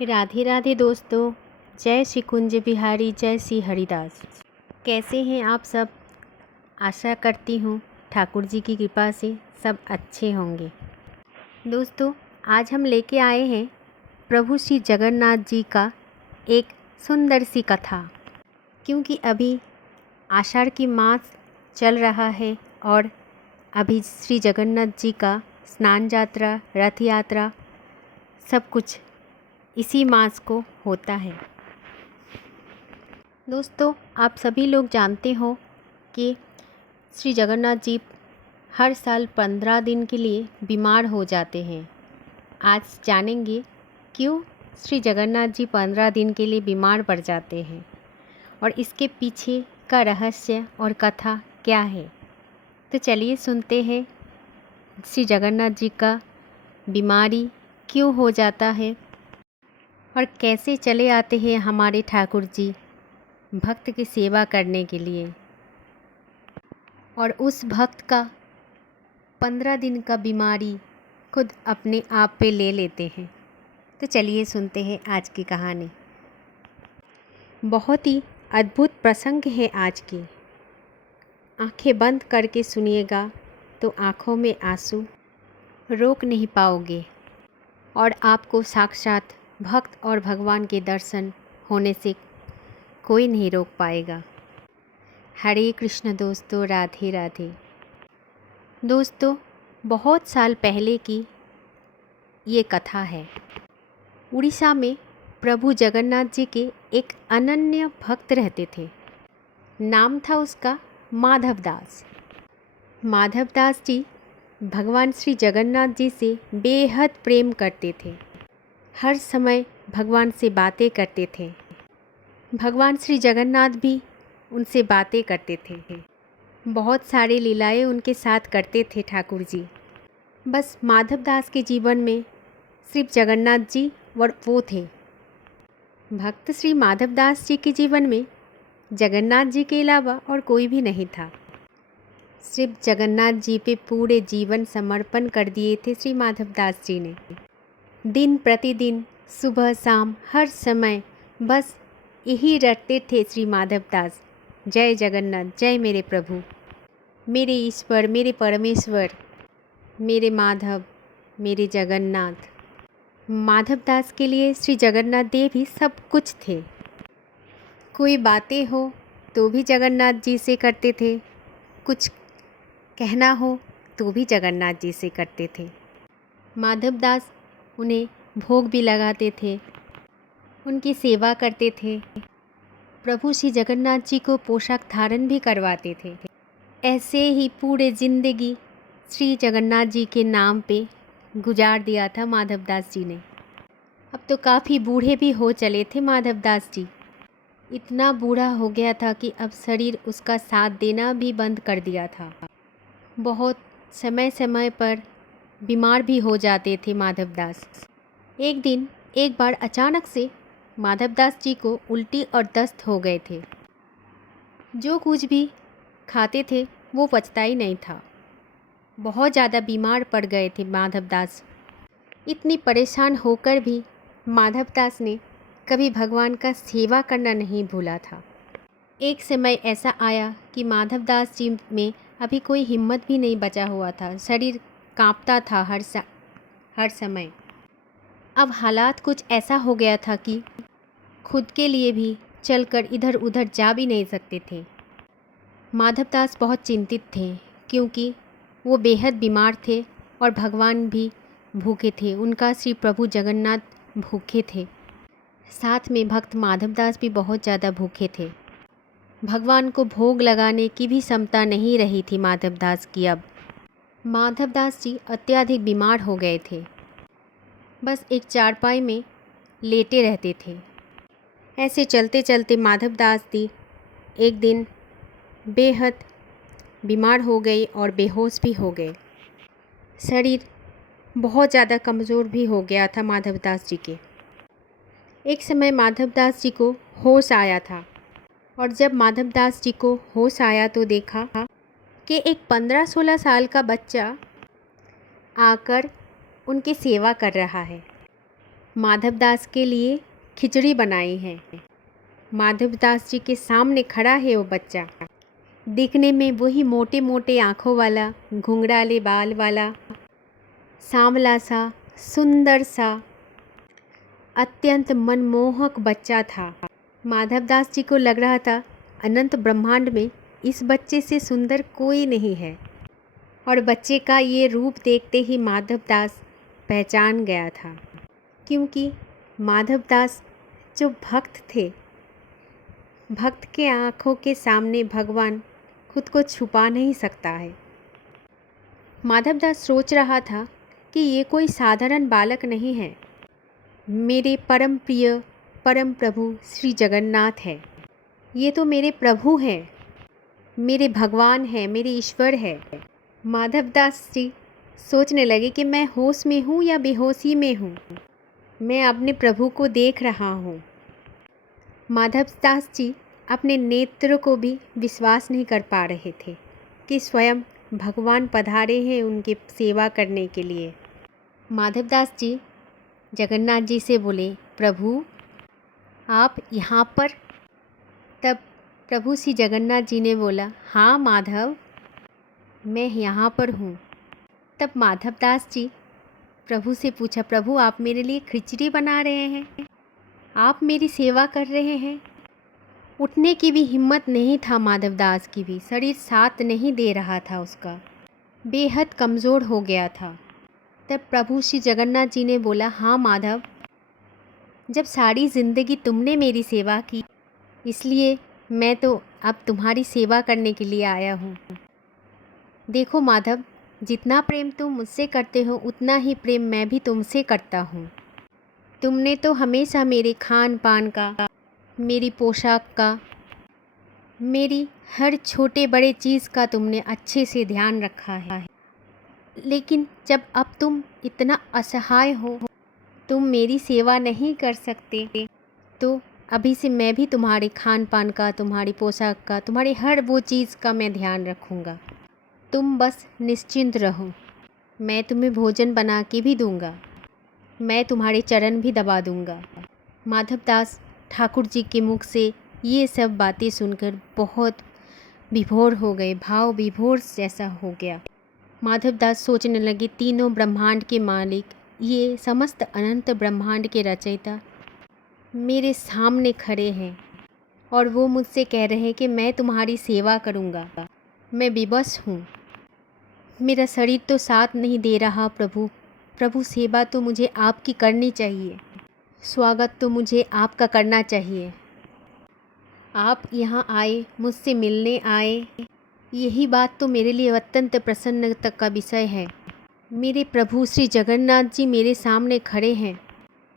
राधे राधे दोस्तों। जय श्री कुंज बिहारी, जय श्री हरिदास। कैसे हैं आप सब? आशा करती हूँ ठाकुर जी की कृपा से सब अच्छे होंगे। दोस्तों, आज हम लेके आए हैं प्रभु श्री जगन्नाथ जी का एक सुंदर सी कथा। क्योंकि अभी आषाढ़ की मास चल रहा है और अभी श्री जगन्नाथ जी का स्नान यात्रा, रथ यात्रा सब कुछ इसी मास को होता है। दोस्तों, आप सभी लोग जानते हो कि श्री जगन्नाथ जी हर साल 15 दिन के लिए बीमार हो जाते हैं। आज जानेंगे क्यों श्री जगन्नाथ जी 15 दिन के लिए बीमार पड़ जाते हैं और इसके पीछे का रहस्य और कथा क्या है। तो चलिए सुनते हैं श्री जगन्नाथ जी का बीमारी क्यों हो जाता है और कैसे चले आते हैं हमारे ठाकुर जी भक्त की सेवा करने के लिए, और उस भक्त का 15 दिन का बीमारी खुद अपने आप पे ले लेते हैं। तो चलिए सुनते हैं आज की कहानी। बहुत ही अद्भुत प्रसंग है आज की। आंखें बंद करके सुनिएगा तो आँखों में आंसू रोक नहीं पाओगे और आपको साक्षात भक्त और भगवान के दर्शन होने से कोई नहीं रोक पाएगा। हरे कृष्ण दोस्तों, राधे राधे। दोस्तों, बहुत साल पहले की ये कथा है। उड़ीसा में प्रभु जगन्नाथ जी के एक अनन्य भक्त रहते थे। नाम था उसका माधव दास। माधव दास जी भगवान श्री जगन्नाथ जी से बेहद प्रेम करते थे। हर समय भगवान से बातें करते थे। भगवान श्री जगन्नाथ भी उनसे बातें करते थे। बहुत सारी लीलाएं उनके साथ करते थे ठाकुर जी। बस माधव दास के जीवन में सिर्फ जगन्नाथ जी और वो थे। भक्त श्री माधव दास जी के जीवन में जगन्नाथ जी के अलावा और कोई भी नहीं था। सिर्फ जगन्नाथ जी पे पूरे जीवन समर्पण कर दिए थे श्री माधव दास जी ने। दिन प्रतिदिन सुबह शाम हर समय बस यही रटते थे श्री माधव दास, जय जगन्नाथ, जय मेरे प्रभु, मेरे ईश्वर, मेरे परमेश्वर, मेरे माधव, मेरे जगन्नाथ। माधव दास के लिए श्री जगन्नाथ देव ही सब कुछ थे। कोई बातें हो तो भी जगन्नाथ जी से करते थे, कुछ कहना हो तो भी जगन्नाथ जी से करते थे। माधव दास उन्हें भोग भी लगाते थे, उनकी सेवा करते थे। प्रभु श्री जगन्नाथ जी को पोशाक धारण भी करवाते थे। ऐसे ही पूरे ज़िंदगी श्री जगन्नाथ जी के नाम पे गुजार दिया था माधव दास जी ने। अब तो काफ़ी बूढ़े भी हो चले थे माधव दास जी। इतना बूढ़ा हो गया था कि अब शरीर उसका साथ देना भी बंद कर दिया था। बहुत समय समय पर बीमार भी हो जाते थे माधव दास। एक बार अचानक से माधव दास जी को उल्टी और दस्त हो गए थे। जो कुछ भी खाते थे वो पचता ही नहीं था। बहुत ज़्यादा बीमार पड़ गए थे माधव दास। इतनी परेशान होकर भी माधव दास ने कभी भगवान का सेवा करना नहीं भूला था। एक समय ऐसा आया कि माधव दास जी में अभी कोई हिम्मत भी नहीं बचा हुआ था। शरीर कांपता था हर समय। अब हालात कुछ ऐसा हो गया था कि खुद के लिए भी चलकर इधर उधर जा भी नहीं सकते थे। माधव दास बहुत चिंतित थे क्योंकि वो बेहद बीमार थे और भगवान भी भूखे थे। उनका श्री प्रभु जगन्नाथ भूखे थे। साथ में भक्त माधव दास भी बहुत ज़्यादा भूखे थे। भगवान को भोग लगाने की भी क्षमता नहीं रही थी माधव दास की। अब माधव दास जी अत्यधिक बीमार हो गए थे। बस एक चारपाई में लेटे रहते थे। ऐसे चलते चलते माधव दास जी एक दिन बेहद बीमार हो गए और बेहोश भी हो गए। शरीर बहुत ज़्यादा कमज़ोर भी हो गया था माधव दास जी के। एक समय माधव दास जी को होश आया था और जब माधव दास जी को होश आया तो देखा कि एक 15-16 साल का बच्चा आकर उनकी सेवा कर रहा है। माधवदास के लिए खिचड़ी बनाई है। माधवदास जी के सामने खड़ा है वो बच्चा। दिखने में वही मोटे मोटे आँखों वाला, घुंघराले बाल वाला, सांवला सा, सुंदर सा, अत्यंत मनमोहक बच्चा था। माधवदास जी को लग रहा था अनंत ब्रह्मांड में इस बच्चे से सुंदर कोई नहीं है। और बच्चे का ये रूप देखते ही माधवदास पहचान गया था, क्योंकि माधवदास जो भक्त थे, भक्त के आँखों के सामने भगवान खुद को छुपा नहीं सकता है। माधवदास सोच रहा था कि ये कोई साधारण बालक नहीं है, मेरे परम प्रिय परम प्रभु श्री जगन्नाथ है। ये तो मेरे प्रभु हैं, मेरे भगवान हैं, मेरे ईश्वर है। माधवदास जी सोचने लगे कि मैं होश में हूँ या बेहोशी में हूँ, मैं अपने प्रभु को देख रहा हूँ। माधवदास जी अपने नेत्र को भी विश्वास नहीं कर पा रहे थे कि स्वयं भगवान पधारे हैं उनकी सेवा करने के लिए। माधवदास जी जगन्नाथ जी से बोले, प्रभु आप यहाँ पर? तब प्रभु श्री जगन्नाथ जी ने बोला, हाँ माधव, मैं यहाँ पर हूँ। तब माधवदास जी प्रभु से पूछा, प्रभु आप मेरे लिए खिचड़ी बना रहे हैं, आप मेरी सेवा कर रहे हैं? उठने की भी हिम्मत नहीं था माधवदास की भी, शरीर साथ नहीं दे रहा था उसका, बेहद कमज़ोर हो गया था। तब प्रभु श्री जगन्नाथ जी ने बोला, हाँ माधव, जब सारी ज़िंदगी तुमने मेरी सेवा की, इसलिए मैं तो अब तुम्हारी सेवा करने के लिए आया हूँ। देखो माधव, जितना प्रेम तुम मुझसे करते हो उतना ही प्रेम मैं भी तुमसे करता हूँ। तुमने तो हमेशा मेरे खान पान का, मेरी पोशाक का, मेरी हर छोटे बड़े चीज़ का तुमने अच्छे से ध्यान रखा है। लेकिन जब अब तुम इतना असहाय हो, तुम मेरी सेवा नहीं कर सकते, तो अभी से मैं भी तुम्हारे खान पान का, तुम्हारी पोशाक का, तुम्हारी हर वो चीज़ का मैं ध्यान रखूँगा। तुम बस निश्चिंत रहो, मैं तुम्हें भोजन बना के भी दूँगा, मैं तुम्हारे चरण भी दबा दूँगा। माधवदास ठाकुर जी के मुख से ये सब बातें सुनकर बहुत विभोर हो गए, भाव विभोर जैसा हो गया। माधवदास सोचने लगे, तीनों ब्रह्मांड के मालिक, ये समस्त अनंत ब्रह्मांड के रचयिता मेरे सामने खड़े हैं और वो मुझसे कह रहे हैं कि मैं तुम्हारी सेवा करूँगा। मैं विवश हूँ, मेरा शरीर तो साथ नहीं दे रहा प्रभु। प्रभु सेवा तो मुझे आपकी करनी चाहिए, स्वागत तो मुझे आपका करना चाहिए। आप यहाँ आए, मुझसे मिलने आए, यही बात तो मेरे लिए अत्यंत प्रसन्नता का विषय है। मेरे प्रभु श्री जगन्नाथ जी मेरे सामने खड़े हैं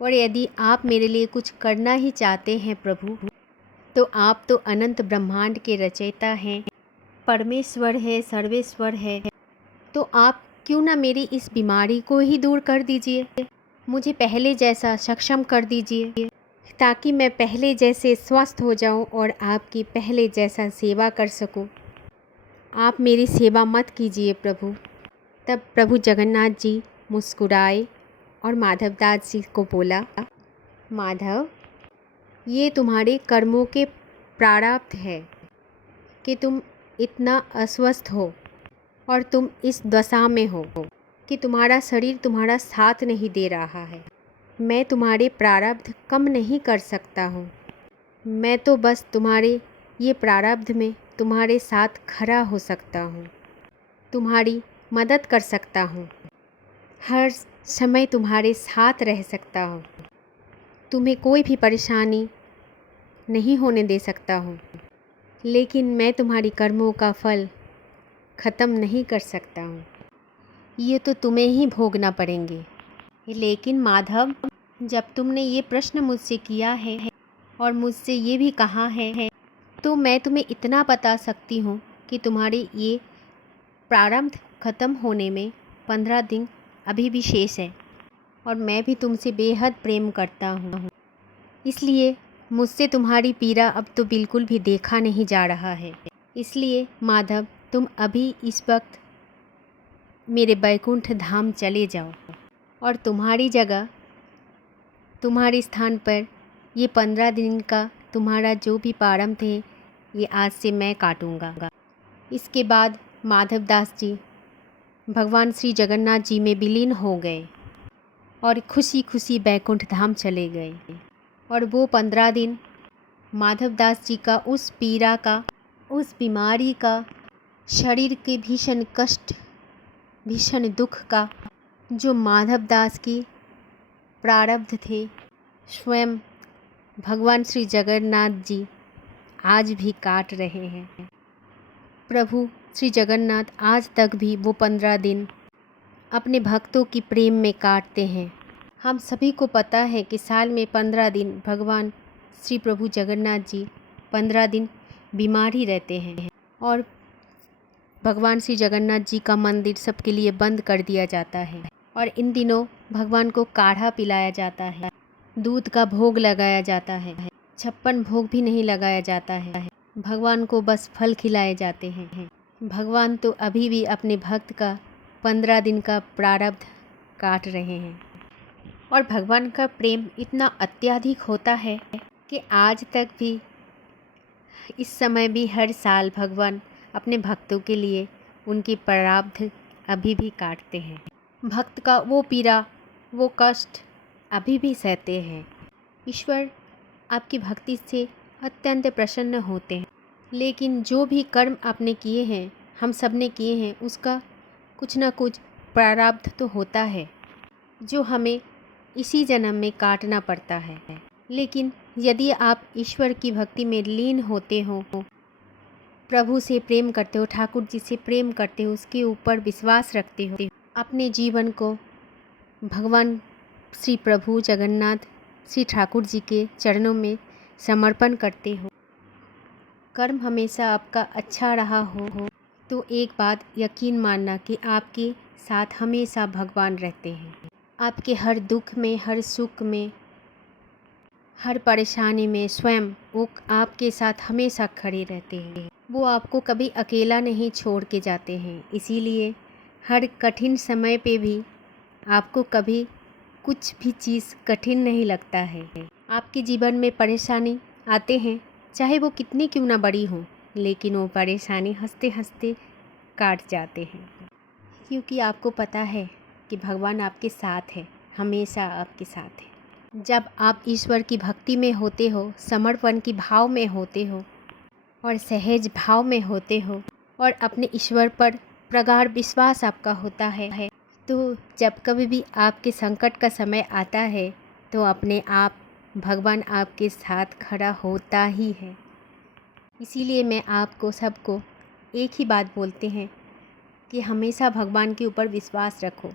और यदि आप मेरे लिए कुछ करना ही चाहते हैं प्रभु, तो आप तो अनंत ब्रह्मांड के रचयिता हैं, परमेश्वर है, सर्वेश्वर है, तो आप क्यों ना मेरी इस बीमारी को ही दूर कर दीजिए, मुझे पहले जैसा सक्षम कर दीजिए, ताकि मैं पहले जैसे स्वस्थ हो जाऊं और आपकी पहले जैसा सेवा कर सकूं। आप मेरी सेवा मत कीजिए प्रभु। तब प्रभु जगन्नाथ जी मुस्कुराए और माधवदास जी को बोला, माधव, ये तुम्हारे कर्मों के प्रारब्ध है कि तुम इतना अस्वस्थ हो और तुम इस दशा में हो कि तुम्हारा शरीर तुम्हारा साथ नहीं दे रहा है। मैं तुम्हारे प्रारब्ध कम नहीं कर सकता हूँ, मैं तो बस तुम्हारे ये प्रारब्ध में तुम्हारे साथ खड़ा हो सकता हूँ, तुम्हारी मदद कर सकता हूँ, हर समय तुम्हारे साथ रह सकता हूँ, तुम्हें कोई भी परेशानी नहीं होने दे सकता हूँ, लेकिन मैं तुम्हारी कर्मों का फल ख़त्म नहीं कर सकता हूँ, ये तो तुम्हें ही भोगना पड़ेंगे। लेकिन माधव, जब तुमने ये प्रश्न मुझसे किया है और मुझसे ये भी कहा है, तो मैं तुम्हें इतना बता सकती हूँ कि तुम्हारे ये प्रारब्ध ख़त्म होने में 15 दिन अभी भी शेष है और मैं भी तुमसे बेहद प्रेम करता हूँ, इसलिए मुझसे तुम्हारी पीड़ा अब तो बिल्कुल भी देखा नहीं जा रहा है। इसलिए माधव, तुम अभी इस वक्त मेरे बैकुंठ धाम चले जाओ और तुम्हारी जगह तुम्हारे स्थान पर ये 15 दिन का तुम्हारा जो भी प्रारंभ है ये आज से मैं काटूँगा। इसके बाद माधवदास जी भगवान श्री जगन्नाथ जी में विलीन हो गए और खुशी खुशी बैकुंठ धाम चले गए। और वो 15 दिन माधवदास जी का उस पीड़ा का, उस बीमारी का, शरीर के भीषण कष्ट, भीषण दुख का जो माधवदास की प्रारब्ध थे, स्वयं भगवान श्री जगन्नाथ जी आज भी काट रहे हैं। प्रभु श्री जगन्नाथ आज तक भी वो 15 दिन अपने भक्तों की प्रेम में काटते हैं। हम सभी को पता है कि साल में 15 दिन भगवान श्री प्रभु जगन्नाथ जी 15 दिन बीमार ही रहते हैं और भगवान श्री जगन्नाथ जी का मंदिर सबके लिए बंद कर दिया जाता है। और इन दिनों भगवान को काढ़ा पिलाया जाता है, दूध का भोग लगाया जाता है, 56 भोग भी नहीं लगाया जाता है। भगवान को बस फल खिलाए जाते हैं। भगवान तो अभी भी अपने भक्त का 15 दिन का प्रारब्ध काट रहे हैं। और भगवान का प्रेम इतना अत्यधिक होता है कि आज तक भी, इस समय भी हर साल भगवान अपने भक्तों के लिए उनकी प्रारब्ध अभी भी काटते हैं। भक्त का वो पीड़ा, वो कष्ट अभी भी सहते हैं। ईश्वर आपकी भक्ति से अत्यंत प्रसन्न होते हैं, लेकिन जो भी कर्म आपने किए हैं, हम सब ने किए हैं, उसका कुछ ना कुछ प्रारब्ध तो होता है जो हमें इसी जन्म में काटना पड़ता है। लेकिन यदि आप ईश्वर की भक्ति में लीन होते हो, प्रभु से प्रेम करते हो, ठाकुर जी से प्रेम करते हो, उसके ऊपर विश्वास रखते हो, अपने जीवन को भगवान श्री प्रभु जगन्नाथ श्री ठाकुर जी के चरणों में समर्पण करते हो, कर्म हमेशा आपका अच्छा रहा हो तो एक बात यकीन मानना कि आपके साथ हमेशा भगवान रहते हैं। आपके हर दुख में, हर सुख में, हर परेशानी में स्वयं वो आपके साथ हमेशा खड़े रहते हैं। वो आपको कभी अकेला नहीं छोड़ के जाते हैं। इसीलिए हर कठिन समय पे भी आपको कभी कुछ भी चीज़ कठिन नहीं लगता है। आपके जीवन में परेशानी आते हैं, चाहे वो कितनी क्यों ना बड़ी हो, लेकिन वो परेशानी हंसते हंसते काट जाते हैं, क्योंकि आपको पता है कि भगवान आपके साथ है, हमेशा आपके साथ है। जब आप ईश्वर की भक्ति में होते हो, समर्पण की भाव में होते हो और सहज भाव में होते हो और अपने ईश्वर पर प्रगाढ़ विश्वास आपका होता है, तो जब कभी भी आपके संकट का समय आता है तो अपने आप भगवान आपके साथ खड़ा होता ही है। इसीलिए मैं आपको सबको एक ही बात बोलते हैं कि हमेशा भगवान के ऊपर विश्वास रखो,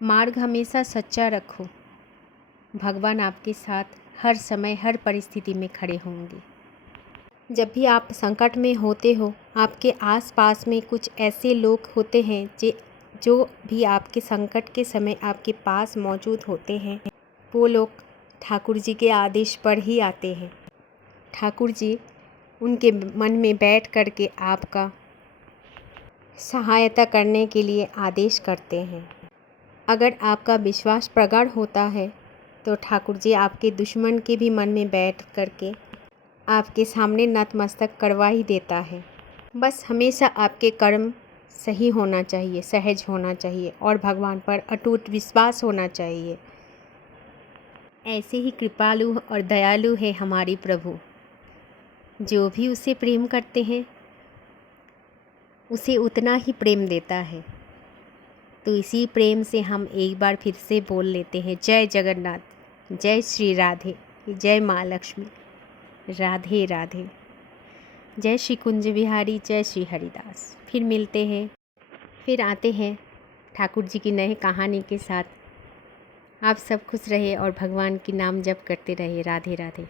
मार्ग हमेशा सच्चा रखो। भगवान आपके साथ हर समय, हर परिस्थिति में खड़े होंगे। जब भी आप संकट में होते हो, आपके आसपास में कुछ ऐसे लोग होते हैं जो भी आपके संकट के समय आपके पास मौजूद होते हैं। वो लोग ठाकुर जी के आदेश पर ही आते हैं। ठाकुर जी उनके मन में बैठ कर के आपका सहायता करने के लिए आदेश करते हैं। अगर आपका विश्वास प्रगाढ़ होता है तो ठाकुर जी आपके दुश्मन के भी मन में बैठ कर के आपके सामने नतमस्तक करवा ही देता है। बस हमेशा आपके कर्म सही होना चाहिए, सहज होना चाहिए और भगवान पर अटूट विश्वास होना चाहिए। ऐसे ही कृपालु और दयालु है हमारे प्रभु। जो भी उसे प्रेम करते हैं उसे उतना ही प्रेम देता है। तो इसी प्रेम से हम एक बार फिर से बोल लेते हैं, जय जगन्नाथ, जय श्री राधे, जय माँ लक्ष्मी, राधे राधे, जय श्री कुंज बिहारी, जय श्री हरिदास। फिर मिलते हैं, फिर आते हैं ठाकुर जी की नई कहानी के साथ। आप सब खुश रहे और भगवान की नाम जप करते रहे। राधे राधे।